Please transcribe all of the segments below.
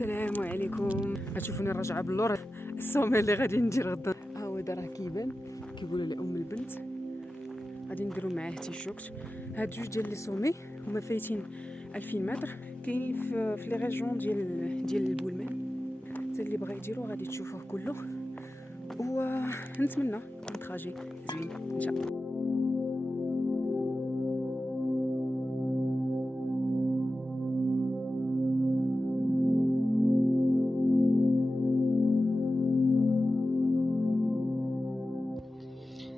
السلام عليكم. غتشوفوني راجعه باللور. الصومال اللي غادي ندير غدا ها هو راه كيبان، كيقولوا لام البنت غادي نديروا معاه تيشوكت. هاد جوج ديال لي صومي هما فايتين 2000 متر، كاينين في لي ريجون ديال البولمان. حتى اللي بغى يديرو غادي تشوفوه كله، ونتمنى يكون تراجي زوين ان شاء الله.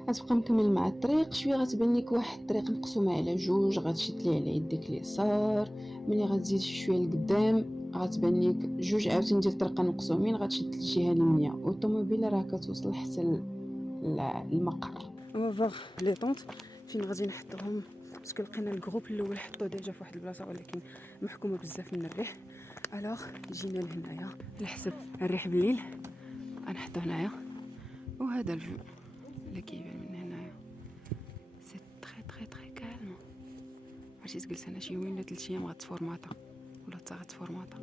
غتبقى مكمل مع الطريق شويه، غتبان لك واحد الطريق مقسومه على جوج، غتشد ليه على يديك اليسار. ملي غتزيد شويه لقدام غتبان لك جوج عاوتاني ديال الطريقين مقسومين، غتشد للجهه اليمنيه والطوموبيله راه كتوصل حتى المقر. وفاغ لي طونط فين غادي نحطوهم، باسكو لقينا الجروب الاول حطوه ديجا فواحد البلاصه ولكن محكومه بزاف من الريح. الوغ جينا لهنايا على حسب الريح بالليل غنحطو هنايا. وهذا الفيو اللي كيبان من هنايا سي تري كالم. عرفتي تجلس هنا شي يومين ولا 3 ايام غتفورماطا ولا حتى غتفورماطا.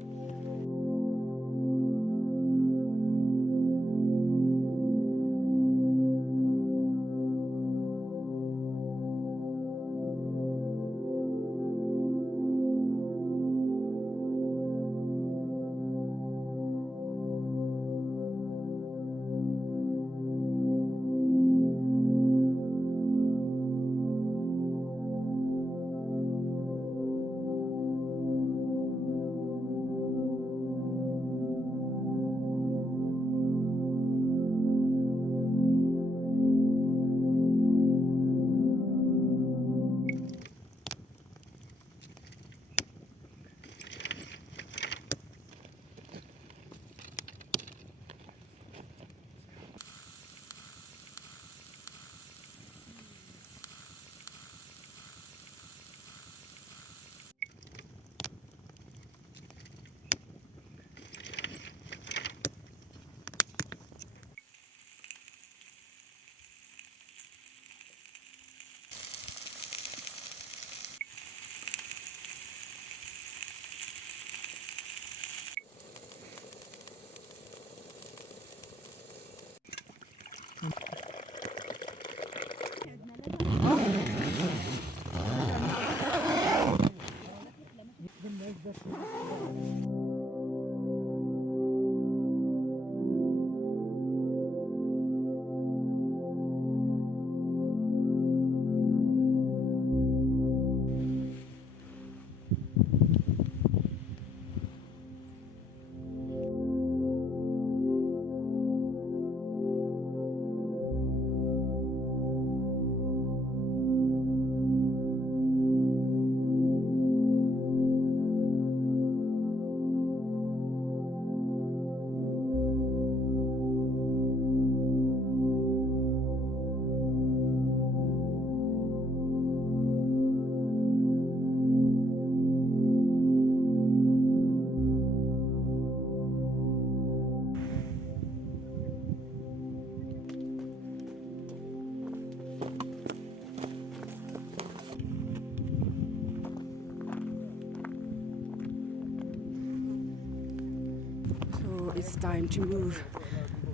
It's time to move.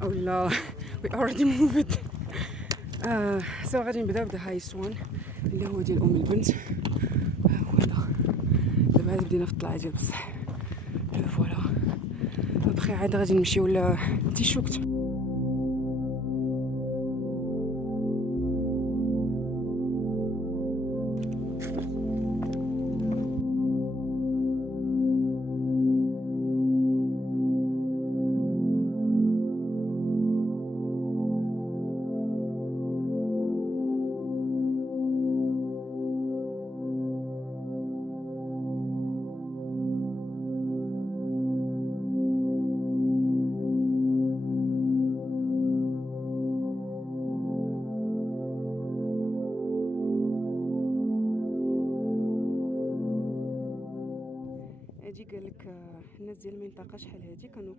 Oh la, we already moved. So غادي نبداو بدا هاي سوان اللي هو ديال ام البنت. ها هو هذا دابا بدينا في الطلعه ديال بصح. فوالا ابخي عاد غادي نمشيو لتيشوكت. قال لك الناس ديال المنطقه شحال هادي كانوا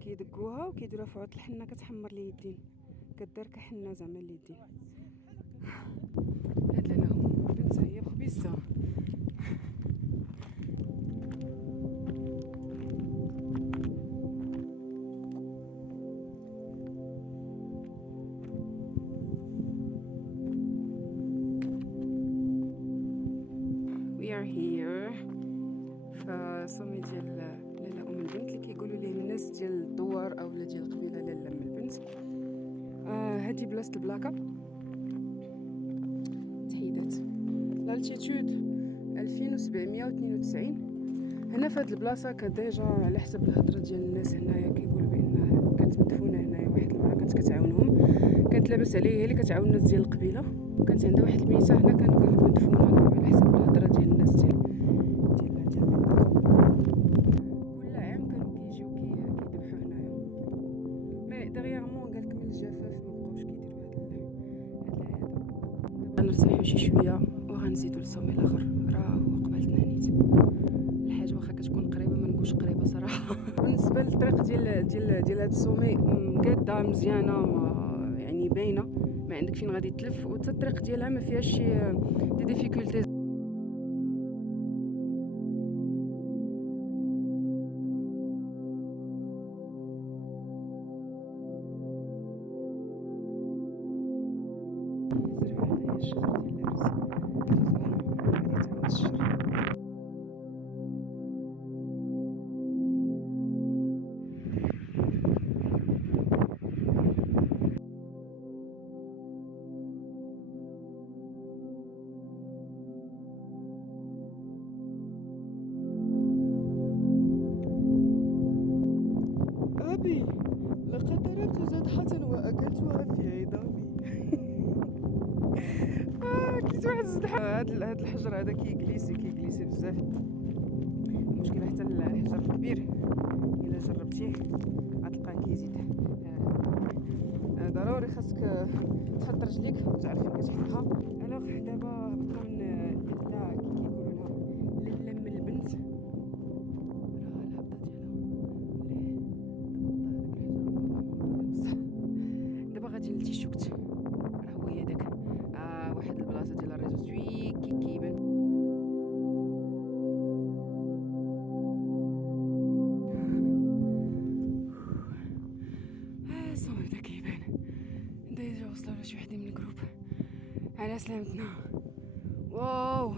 كيدقوها وكيديروها في عود الحنه كتحمر اليدين، كدار كحنه زعما اليدين. هاد لاله بنت هي بخبيزه. فالصومي ديال لاله ام البنت اللي كيقولوا ليه الناس ديال الدوار او ديال القبيله لاله ام البنت. هذه بلاصه البلاكه تحيدات لالتيتود 2792. هنا في هذه البلاصه كديجا على حسب الهضره ديال الناس هنايا كيقولوا بان كانت مدفونه هنايا واحد المراه كانت كتعاونهم، كانت لاباس عليه هي اللي كتعاون الناس ديال القبيله، وكانت عندها واحد الميته هنا كانوا قالوا مدفونه على حسب الهضره ديال الناس ديال المنطقه. كل عام كانوا كيجيو كيذبحوا هنايا، مي دغيغمون قالك من الجفاف ما بقاوش كيديروا هاد العاده. غنرتاحوا شي شويه وغنزيدوا للصومي الاخر، راه هو قبل تنانيت. الحاجه واخا كتكون قريبه ما نقولش قريبه صراحه. بالنسبه للطريق ديال هاد الصومي مقاده مزيانه، يعني باينه، ما عندك فين غادي تلف، وحتى الطريق ديالها ما فيهاش شي دي ديفيكولتي. أبي لقد ضربت زدحة وأكلتها في عظامي. كليت واحد الزدحة. هاد الحجر هذا كيجليسي بزاف. المشكلة حتى الحجر الكبير إلا جربتيه غتلقاه كيزيد. ضروري خاصك تحط رجليك وتعرف فين كتحطها. الوغ دابا هبطنا من لاله كيقولوا لها لاله من البنت، راه الهبطه ديالها دابا غادي لتيشوكت، راه هو هي داك واحد البلاصه ديال الريزو سوي كيبان. الصومي بدا كيبان ديجا وصلوا شي وحدين من الجروب. على سلامتنا. واو